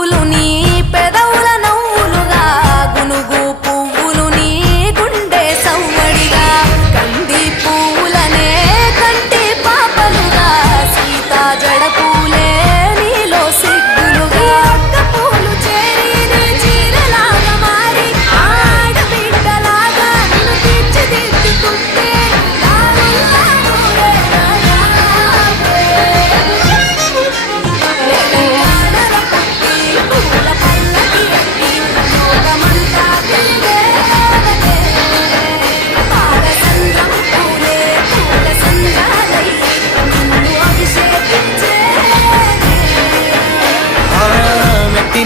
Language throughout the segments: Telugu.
పువ్వులు నీ పెదవుల నవ్వులుగా గునుగు పువ్వులు నీ గుండె సవ్వడిగా కంది పువ్వులనే కంటి పాపలుగా సీతా జడ పూలే నీలో సిగ్గులుగా ఒక్క పూలు చేరి నీ చీరలాగా మారి ఆడబిడ్డలాగా నిన్ను తీర్చిదిద్దుకుంటే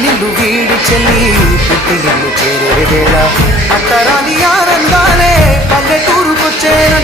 నిన్ను వీడి చెల్లి పుట్టి నిన్ను చేరే వేళ అత్తరాని ఆనందాలే పల్లెటూరుకొచ్చేన